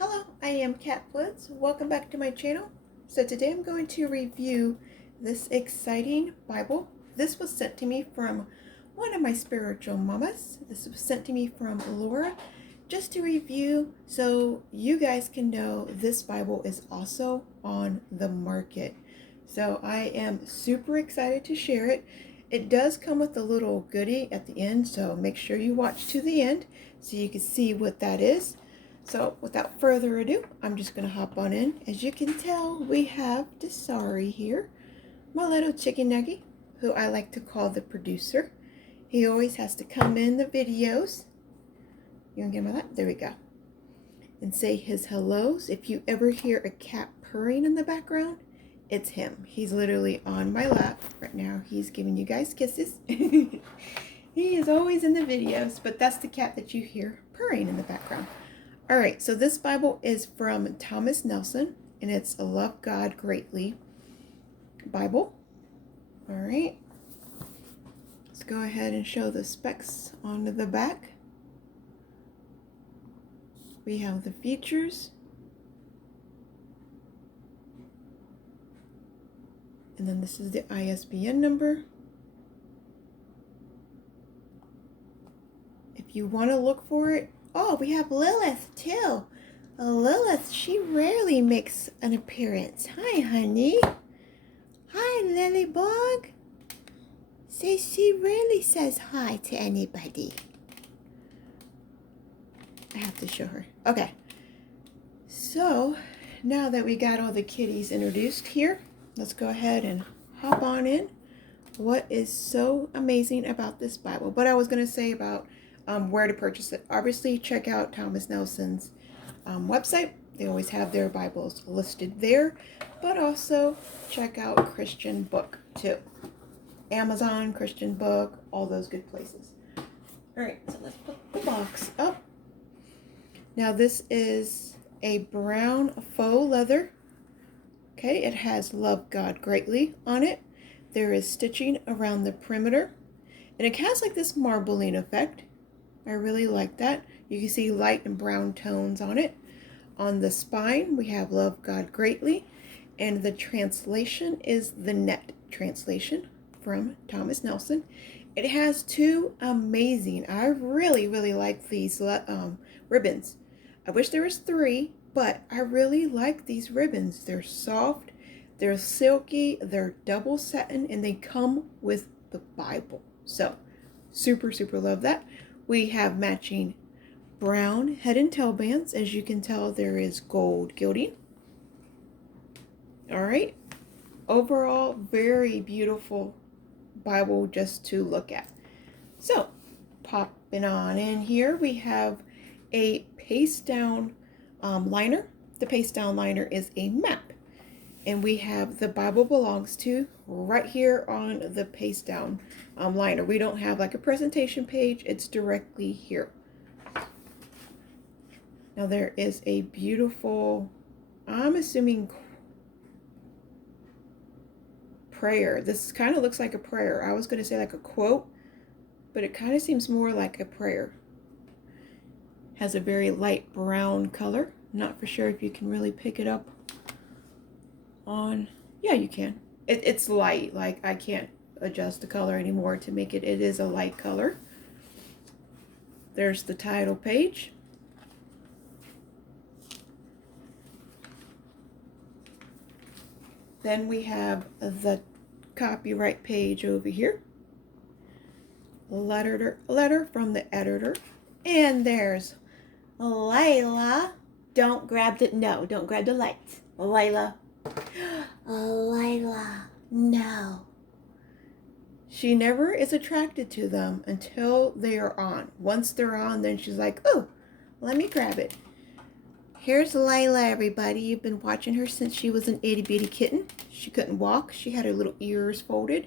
Hello, I am Cat Floods. Welcome back to my channel. So today I'm going to review this exciting Bible. This was sent to me from one of my spiritual mamas. This was sent to me from Laura just to review so you guys can know this Bible is also on the market. So I am super excited to share it. It does come with a little goodie at the end, so make sure you watch to the end so you can see what that is. So without further ado, I'm just going to hop on in. As you can tell, we have Desari here, my little chicken nugget, who I like to call the producer. He always has to come in the videos. You want to get him that? There we go. And say his hellos. If you ever hear a cat purring in the background, it's him. He's literally on my lap right now. He's giving you guys kisses. He is always in the videos, but that's the cat that you hear purring in the background. All right, so this Bible is from Thomas Nelson, and it's a Love God Greatly Bible. All right, let's go ahead and show the specs on the back. We have the features, and then this is the ISBN number. If you want to look for it, oh, we have Lilith too. Lilith, she rarely makes an appearance. Hi, honey. Hi, Lilybug. Say she rarely says hi to anybody. I have to show her. Okay. So, now that we got all the kitties introduced here, let's go ahead and hop on in. What is so amazing about this Bible? What I was going to say about where to purchase it. Obviously, check out Thomas Nelson's website. They always have their Bibles listed there. But also, check out Christian Book, too. Amazon, Christian Book, all those good places. Alright, so let's put the box up. Now, this is a brown faux leather. Okay, it has Love God Greatly on it. There is stitching around the perimeter. And it has like this marbling effect. I really like that. You can see light and brown tones on it. On the spine, we have Love God Greatly. And the translation is the Net translation from Thomas Nelson. It has two amazing, I really like these ribbons. I wish there was three, but I really like these ribbons. They're soft, they're silky, they're double satin, and they come with the Bible. So, super love that. We have matching brown head and tail bands. As you can tell, there is gold gilding. All right. Overall, very beautiful Bible just to look at. So, popping on in here, we have a paste down liner. The paste down liner is a map. And we have the Bible belongs to right here on the paste down liner. We don't have like a presentation page. It's directly here. Now there is a beautiful, I'm assuming, prayer. This kind of looks like a prayer. I was going to say like a quote, but it kind of seems more like a prayer. Has a very light brown color. Not for sure if you can really pick it up on, yeah, you can. It's light, like I can't adjust the color anymore to make it is a light color. There's the title page. Then we have the copyright page over here. Letter from the editor. And there's Layla. Don't grab the, no, don't grab the lights. Layla. Layla, no. She never is attracted to them until they are on. Once they're on, then she's like, oh, let me grab it. Here's Layla, everybody. You've been watching her since she was an itty bitty kitten. She couldn't walk. She had her little ears folded.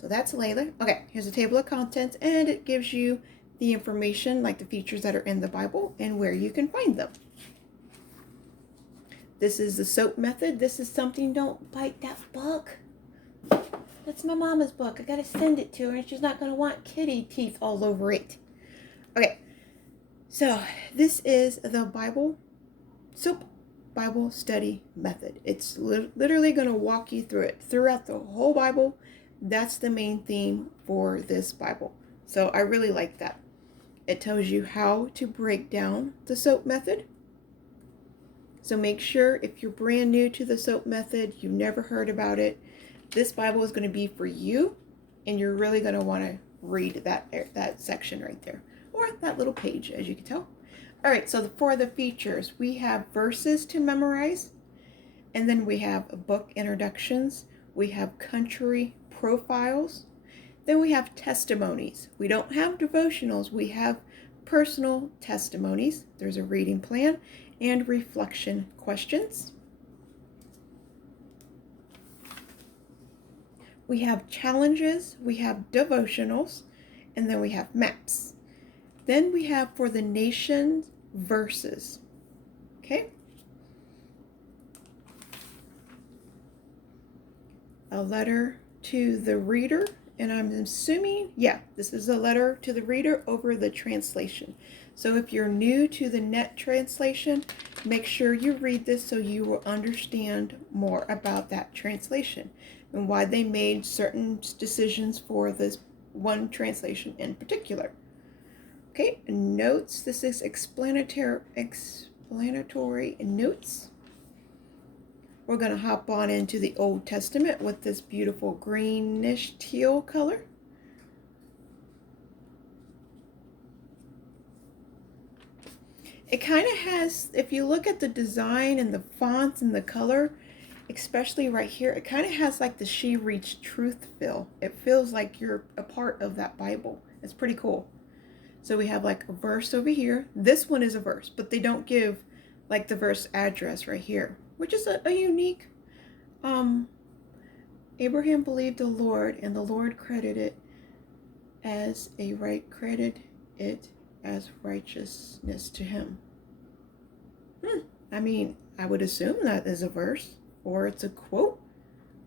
So that's Layla. Okay, here's a table of contents, and it gives you the information, like the features that are in the Bible and where you can find them. This is the soap method. This is something, don't bite that book. That's my mama's book. I gotta send it to her, and she's not gonna want kitty teeth all over it. Okay, so this is the Bible Soap Bible Study Method. It's literally going to walk you through it throughout the whole Bible. That's the main theme for this Bible. So I really like that. It tells you how to break down the soap method. So make sure if you're brand new to the soap method, you've never heard about it, this Bible is going to be for you, and you're really going to want to read that section right there, or that little page, as you can tell. All right, so for the features, we have verses to memorize, and then we have book introductions, we have country profiles, then we have testimonies. We don't have devotionals, we have personal testimonies. There's a reading plan and reflection questions. We have challenges, we have devotionals, and then we have maps. Then we have for the nation verses. Okay? A letter to the reader, and I'm assuming, yeah, this is a letter to the reader over the translation. So if you're new to the net translation, make sure you read this so you will understand more about that translation and why they made certain decisions for this one translation in particular. Okay, notes. This is explanatory notes. We're going to hop on into the Old Testament with this beautiful greenish teal color. It kind of has, if you look at the design and the fonts and the color, especially right here, it kind of has like the She Reads Truth feel. It feels like you're a part of that Bible. It's pretty cool. So we have like a verse over here. This one is a verse, but they don't give like the verse address right here, which is a unique. Abraham believed the Lord, and the Lord credited it as righteousness to him. I mean, I would assume that is a verse, or it's a quote.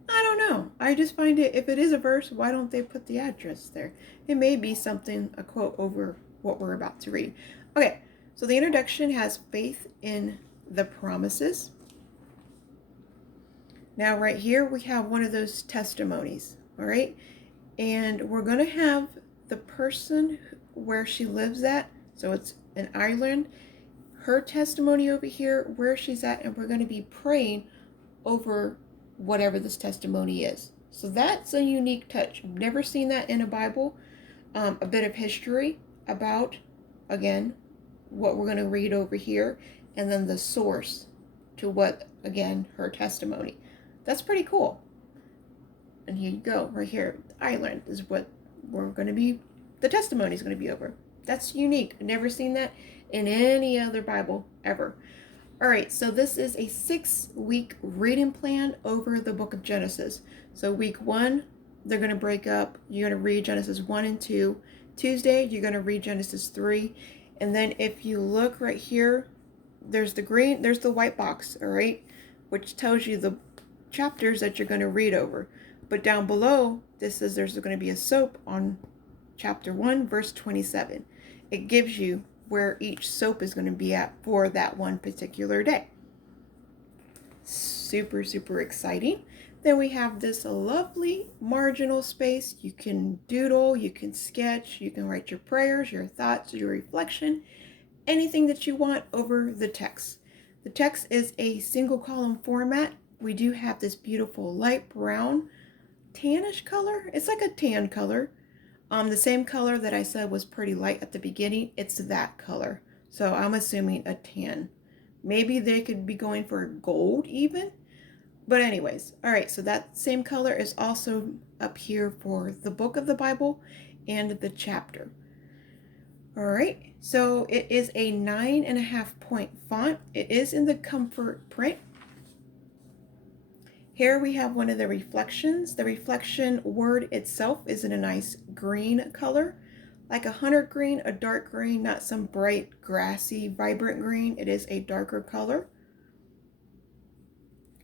I don't know. I just find it, if it is a verse, why don't they put the address there? It may be something, a quote over what we're about to read. Okay, so the introduction has faith in the promises. Now right here we have one of those testimonies, all right? And we're going to have the person where she lives at, so it's an island, her testimony over here, where she's at, and we're going to be praying over whatever this testimony is. So that's a unique touch. I've never seen that in a Bible. A bit of history about, again, what we're going to read over here, and then the source to what, again, her testimony. That's pretty cool. And here you go, right here. The island is what we're going to be, the testimony is going to be over. That's unique. I've never seen that in any other Bible ever. All right, so this is a 6-week reading plan over the book of Genesis. So week 1, they're going to break up. You're going to read Genesis 1 and 2. Tuesday, you're going to read Genesis 3. And then if you look right here, there's the green, there's the white box, all right, which tells you the chapters that you're going to read over. But down below, this says there's going to be a soap on chapter 1, verse 27. It gives you where each soap is going to be at for that one particular day. Super, super exciting. Then we have this lovely marginal space. You can doodle, you can sketch, you can write your prayers, your thoughts, your reflection, anything that you want over the text. The text is a single column format. We do have this beautiful light brown, tannish color. It's like a tan color. The same color that I said was pretty light at the beginning, it's that color. So I'm assuming a tan. Maybe they could be going for gold even. But anyways, all right, so that same color is also up here for the book of the Bible and the chapter. All right, so it is a 9.5 point font. It is in the comfort print. Here we have one of the reflections. The reflection word itself is in a nice green color, like a hunter green, a dark green, not some bright, grassy, vibrant green. It is a darker color.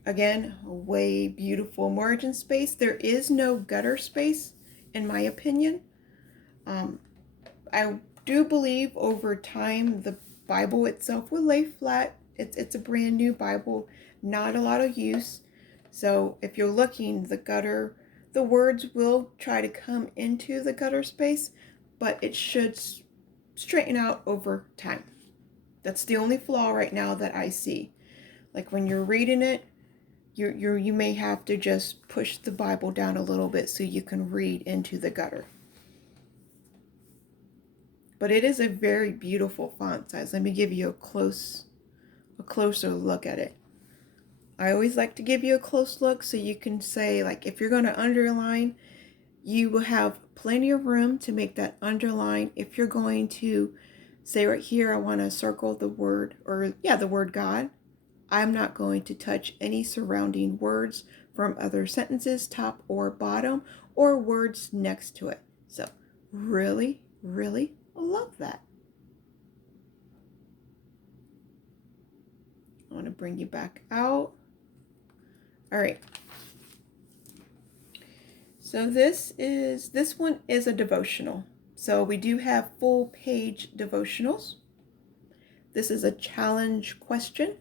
Again, a way beautiful margin space. There is no gutter space, in my opinion. I do believe over time the Bible itself will lay flat It's a brand new Bible, not a lot of use. So if you're looking, the words will try to come into the gutter space, but it should straighten out over time. That's the only flaw right now that I see. Like when you're reading it, you may have to just push the Bible down a little bit so you can read into the gutter. But it is a very beautiful font size. Let me give you a closer look at it. I always like to give you a close look so you can say, like, if you're going to underline, you will have plenty of room to make that underline. If you're going to say right here, I want to circle the word, the word God, I'm not going to touch any surrounding words from other sentences, top or bottom, or words next to it. So really, really love that. I want to bring you back out. All right. So this one is a devotional. So we do have full page devotionals. This is a challenge question.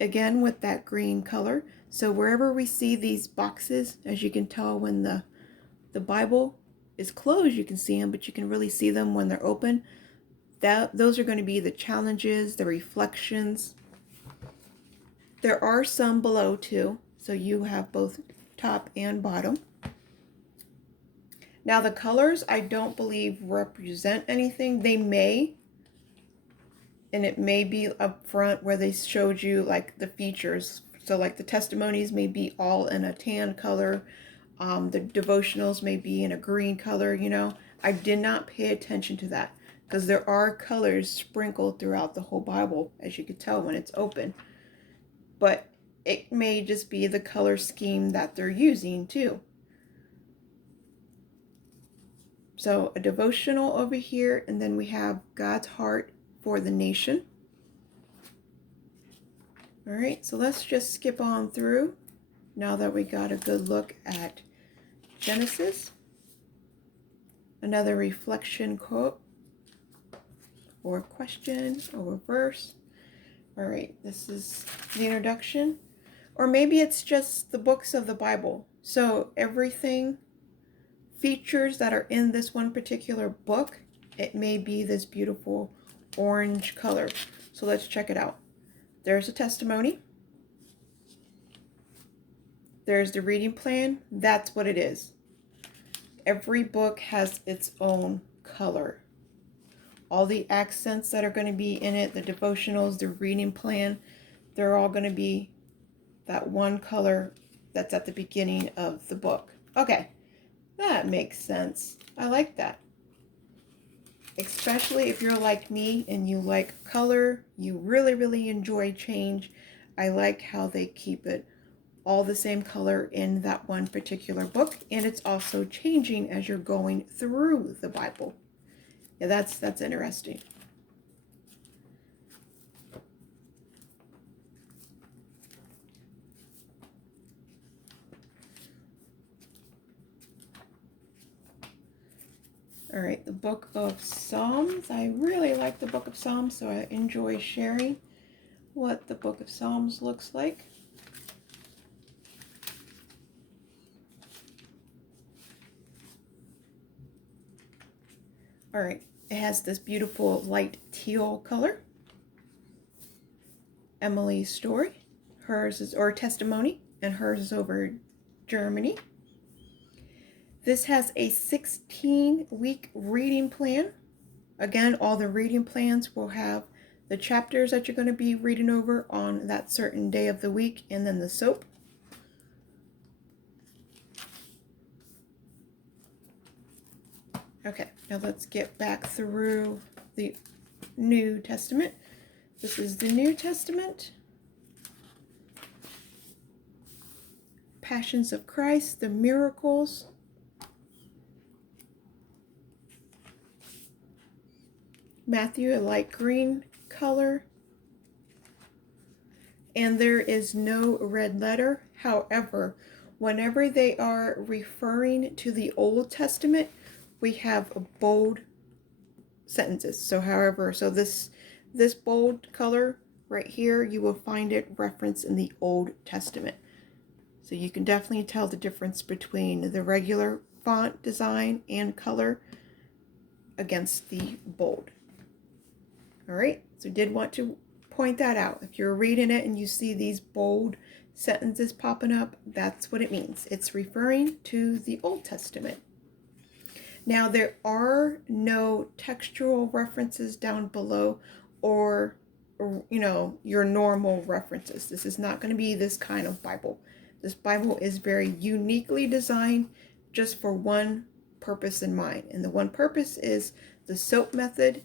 Again, with that green color. So wherever we see these boxes, as you can tell when the Bible is closed, you can see them, but you can really see them when they're open. Those are going to be the challenges, the reflections. There are some below too, so you have both top and bottom. Now the colors I don't believe represent anything. They may, and it may be up front where they showed you like the features. So like the testimonies may be all in a tan color. The devotionals may be in a green color, you know. I did not pay attention to that because there are colors sprinkled throughout the whole Bible, as you could tell when it's open. But it may just be the color scheme that they're using too. So a devotional over here, and then we have God's heart for the nation. All right, so let's just skip on through now that we got a good look at Genesis. Another reflection quote or question or verse. All right, this is the introduction. Or maybe it's just the books of the Bible. So everything features that are in this one particular book, it may be this beautiful orange color. So let's check it out. There's a testimony. There's the reading plan. That's what it is. Every book has its own color. All the accents that are going to be in it, the devotionals, the reading plan, they're all going to be that one color that's at the beginning of the book. Okay, that makes sense. I like that. Especially if you're like me and you like color, you really, really enjoy change. I like how they keep it all the same color in that one particular book, and it's also changing as you're going through the Bible. Yeah, that's interesting. All right, the book of Psalms. I really like the book of Psalms, so I enjoy sharing what the book of Psalms looks like. All right, it has this beautiful light teal color. Emily's story. Hers is, or testimony, and hers is over Germany. This has a 16-week reading plan. Again, all the reading plans will have the chapters that you're going to be reading over on that certain day of the week, and then the soap. Okay, now let's get back through the New Testament. This is the New Testament. Passions of Christ, the miracles. Matthew, a light green color. And there is no red letter. However, whenever they are referring to the Old Testament, we have a bold sentences. So this bold color right here, you will find it referenced in the Old Testament. So you can definitely tell the difference between the regular font design and color against the bold. All right, so did want to point that out. If you're reading it and you see these bold sentences popping up, that's what it means. It's referring to the Old Testament. Now, there are no textual references down below or your normal references. This is not going to be this kind of Bible. This Bible is very uniquely designed just for one purpose in mind. And the one purpose is the SOAP method,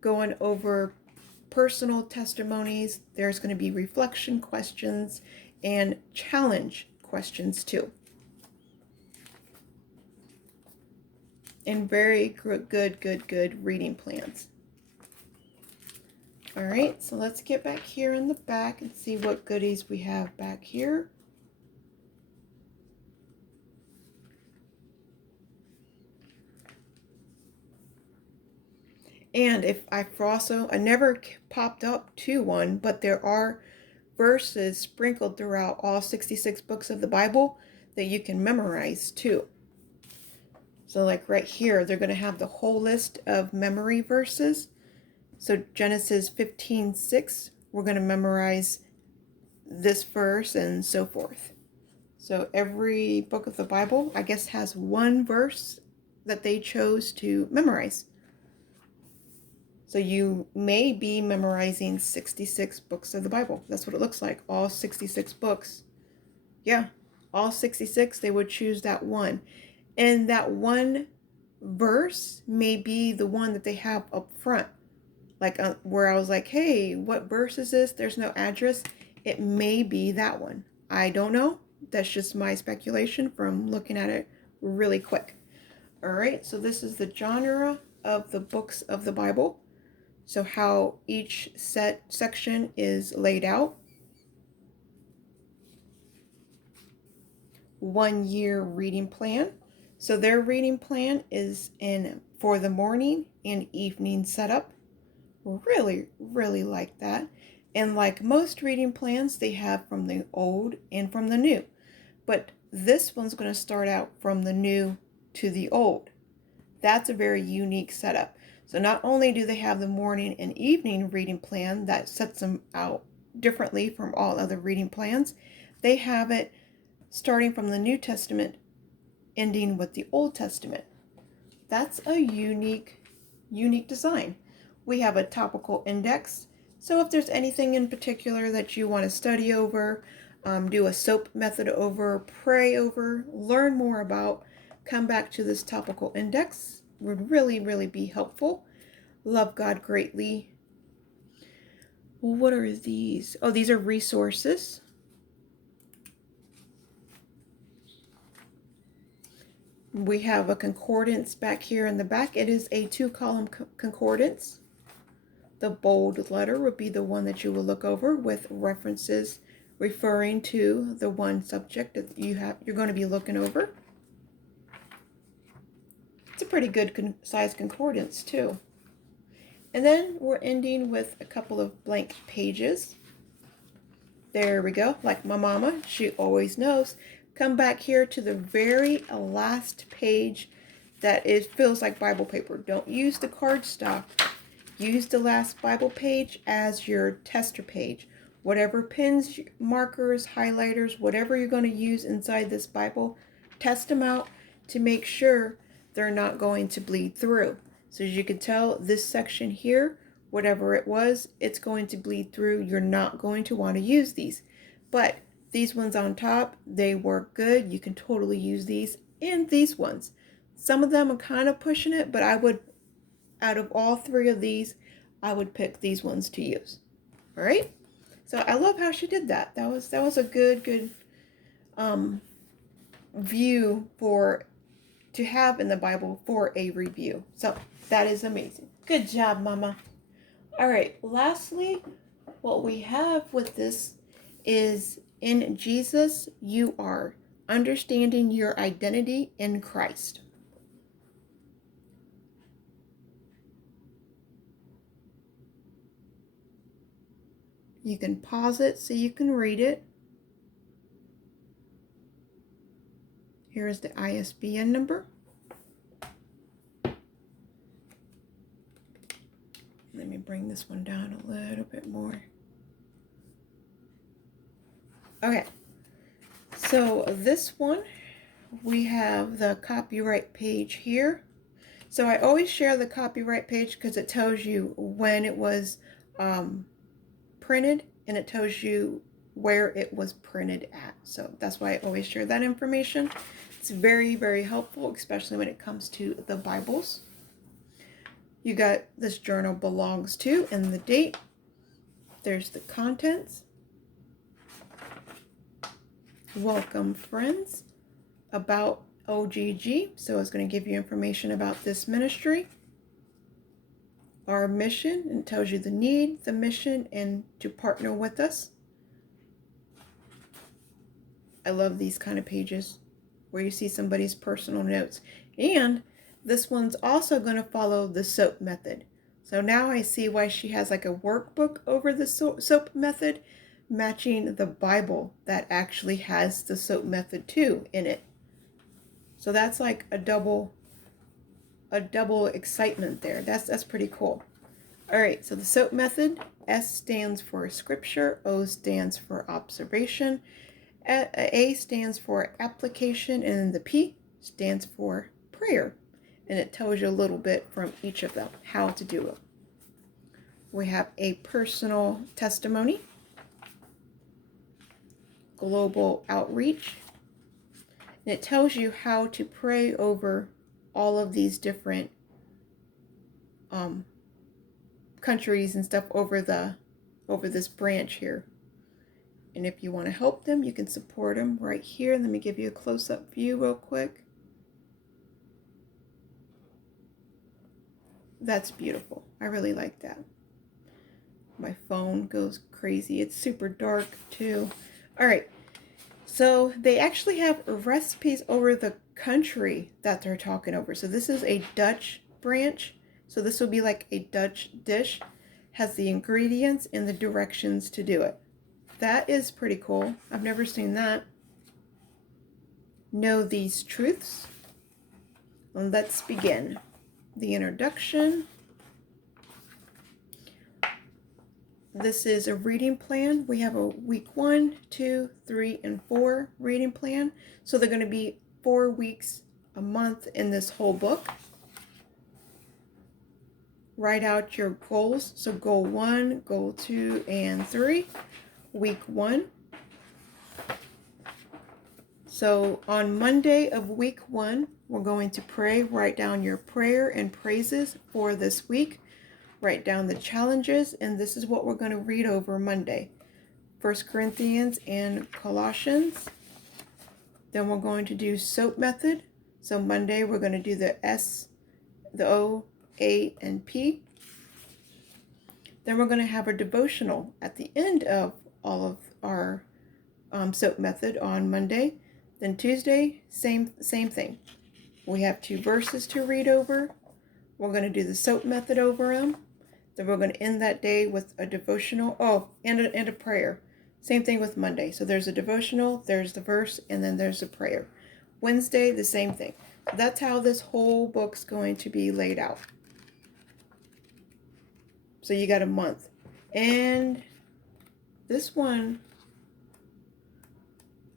going over personal testimonies. There's going to be reflection questions and challenge questions too. And very good reading plans. All right, so let's get back here in the back and see what goodies we have back here. And if I never popped up to one, but there are verses sprinkled throughout all 66 books of the Bible that you can memorize too. So like right here, they're going to have the whole list of memory verses. So Genesis 15:6, we're going to memorize this verse and so forth. So every book of the Bible, I guess, has one verse that they chose to memorize. So you may be memorizing 66 books of the Bible. That's what it looks like, all 66 books. Yeah, all 66, they would choose that one. And that one verse may be the one that they have up front. Like where I was like, hey, what verse is this? There's no address. It may be that one. I don't know. That's just my speculation from looking at it really quick. All right, so this is the genre of the books of the Bible. So how each section is laid out. 1 year reading plan. So their reading plan is for the morning and evening setup. Really like that. And like most reading plans, they have from the old and from the new. But this one's going to start out from the new to the old. That's a very unique setup. So not only do they have the morning and evening reading plan that sets them out differently from all other reading plans, they have it starting from the New Testament, ending with the Old Testament. That's a unique design. We have a topical index. So if there's anything in particular that you want to study over, do a SOAP method over, pray over, learn more about, come back to this topical index. Would really be helpful. Love God greatly. Well, what are these? Oh, these are resources. We have a concordance back here in the back. It is a 2-column concordance. The bold letter would be the one that you will look over with references referring to the one subject that you're going to be looking over. It's a pretty good size concordance too. And then we're ending with a couple of blank pages. There we go. Like my mama, she always knows. Come back here to the very last page that feels like Bible paper. Don't use the cardstock. Use the last Bible page as your tester page. Whatever pens, markers, highlighters, whatever you're going to use inside this Bible, test them out to make sure they're not going to bleed through. So as you can tell, this section here, whatever it was, it's going to bleed through. You're not going to want to use these. But these ones on top, they work good. You can totally use these and these ones. Some of them are kind of pushing it, but I would, out of all three of these, I would pick these ones to use. All right? So I love how she did that. That was a good view to have in the Bible for a review. So that is amazing. Good job, Mama. All right, lastly, what we have with this is in Jesus, you are understanding your identity in Christ. You can pause it so you can read it. Here is the ISBN number. Let me bring this one down a little bit more. Okay, so this one, we have the copyright page here. So I always share the copyright page because it tells you when it was printed, and it tells you where it was printed at. So that's why I always share that information. It's very, very helpful, especially when it comes to the Bibles. You got this journal belongs to and the date. There's the contents. Welcome, friends. About OGG. So it's going to give you information about this ministry. Our mission, and it tells you the need, the mission, and to partner with us. I love these kind of pages where you see somebody's personal notes. And this one's also going to follow the SOAP method. So now I see why she has like a workbook over the SOAP method, matching the Bible that actually has the SOAP method too in it. So that's like a double excitement there. That's pretty cool. All right, so the SOAP method, S stands for scripture, O stands for observation, A stands for application, and then the P stands for prayer. And it tells you a little bit from each of them, how to do it. We have a personal testimony, global outreach, and it tells you how to pray over all of these different countries and stuff over this branch here. And if you want to help them, you can support them right here. Let me give you a close-up view real quick. That's beautiful. I really like that. My phone goes crazy. It's super dark too. All right. So they actually have recipes over the country that they're talking over. So this is a Dutch branch. So this will be like a Dutch dish. Has the ingredients and the directions to do it. That is pretty cool. I've never seen that. Know these truths. Let's begin. The introduction. This is a reading plan. We have a week 1, 2, 3, and 4 reading plan. So they're going to be 4 weeks a month in this whole book. Write out your goals. So goal 1, goal 2, and 3. Week 1. So on Monday of week 1, we're going to pray. Write down your prayer and praises for this week. Write down the challenges, and this is what we're going to read over Monday. 1 Corinthians and Colossians. Then we're going to do SOAP method. So Monday we're going to do the S, the O, A, and P. Then we're going to have a devotional at the end of all of our SOAP method on Monday. Then Tuesday, same thing. We have 2 verses to read over. We're going to do the SOAP method over them. Then we're going to end that day with a devotional. Oh, and a prayer. Same thing with Monday. So there's a devotional, there's the verse, and then there's a prayer. Wednesday, the same thing. So that's how this whole book's going to be laid out. So you got a month. And this one,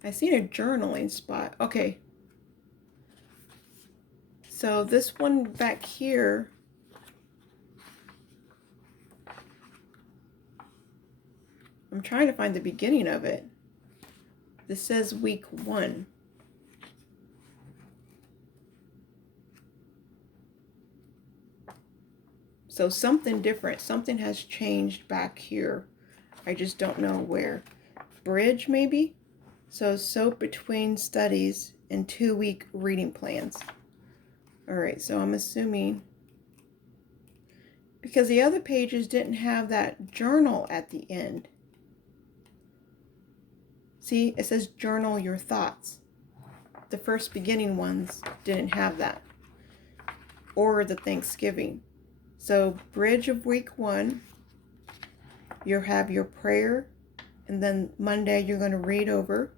I seen a journaling spot. Okay. So this one back here, I'm trying to find the beginning of it. This says week 1. So something different, something has changed back here. I just don't know where. Bridge maybe? So SOAP between studies and 2-week reading plans. All right, so I'm assuming, because the other pages didn't have that journal at the end. See, it says journal your thoughts. The first beginning ones didn't have that. Or the Thanksgiving. So bridge of week 1. You'll have your prayer, and then Monday you're going to read over.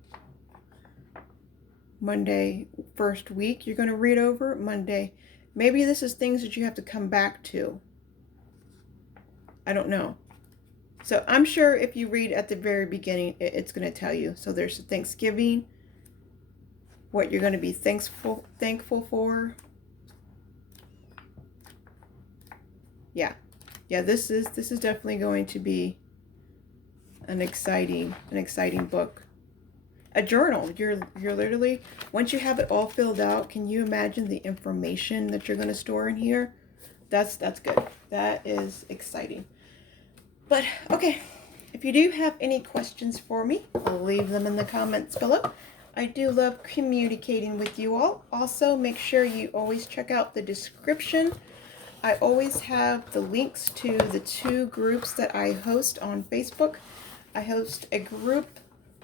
Monday, first week, you're going to read over. Monday, maybe this is things that you have to come back to. I don't know. So I'm sure if you read at the very beginning, it's going to tell you. So there's Thanksgiving, what you're going to be thankful for. Yeah. This is definitely going to be an exciting book. A journal. You're literally, once you have it all filled out, can you imagine the information that you're going to store in here? That's good. That is exciting. But okay, if you do have any questions for me, I'll leave them in the comments below. I do love communicating with you all. Also, make sure you always check out the description. I always have the links to the 2 groups that I host on Facebook. I host a group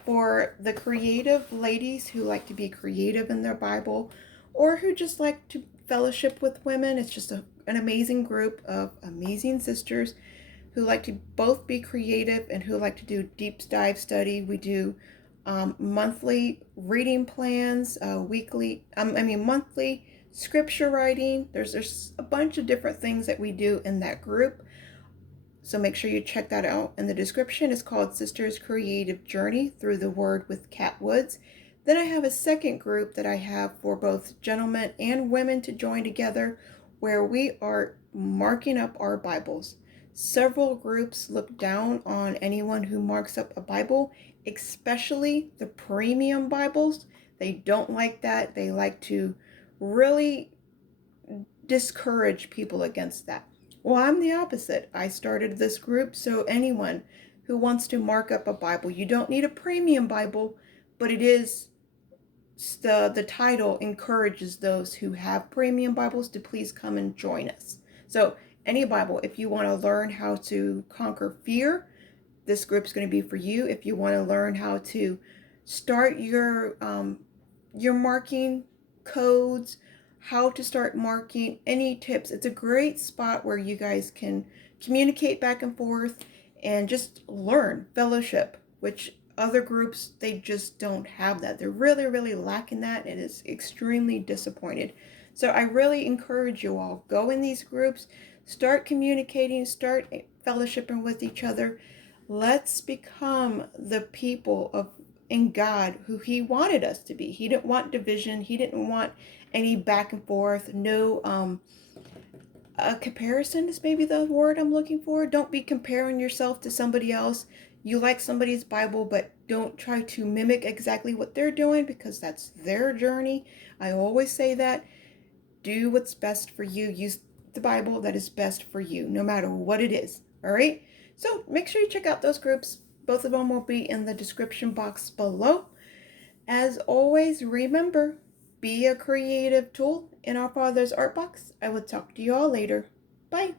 for the creative ladies who like to be creative in their Bible, or who just like to fellowship with women. It's just an amazing group of amazing sisters who like to both be creative and who like to do deep dive study. We do monthly reading plans, monthly scripture writing. There's a bunch of different things that we do in that group. So make sure you check that out in the description. It's called Sisters Creative Journey Through the Word with Cat Woods. Then I have a second group that I have for both gentlemen and women to join together, where we are marking up our Bibles. Several groups look down on anyone who marks up a Bible, especially the premium Bibles. They don't like that. They like to really discourage people against that. Well, I'm the opposite. I started this group so anyone who wants to mark up a Bible, you don't need a premium Bible, but it is the title encourages those who have premium Bibles to please come and join us. So any Bible, if you want to learn how to conquer fear, this group's going to be for you. If you want to learn how to start your marking codes, how to start marking, any tips, it's a great spot where you guys can communicate back and forth and just learn, fellowship, which other groups, they just don't have that. They're really lacking that, and it's extremely disappointed. So I really encourage you all, go in these groups, start communicating, start fellowshipping with each other. Let's become the people of in God who He wanted us to be. He didn't want division. He didn't want any back and forth. No, a comparison is maybe the word I'm looking for. Don't be comparing yourself to somebody else. You like somebody's Bible, but don't try to mimic exactly what they're doing, because that's their journey. I always say that. Do what's best for you. Use the Bible that is best for you, no matter what it is. All right? So make sure you check out those groups. Both of them will be in the description box below. As always, remember, be a creative tool in our Father's art box. I will talk to you all later. Bye.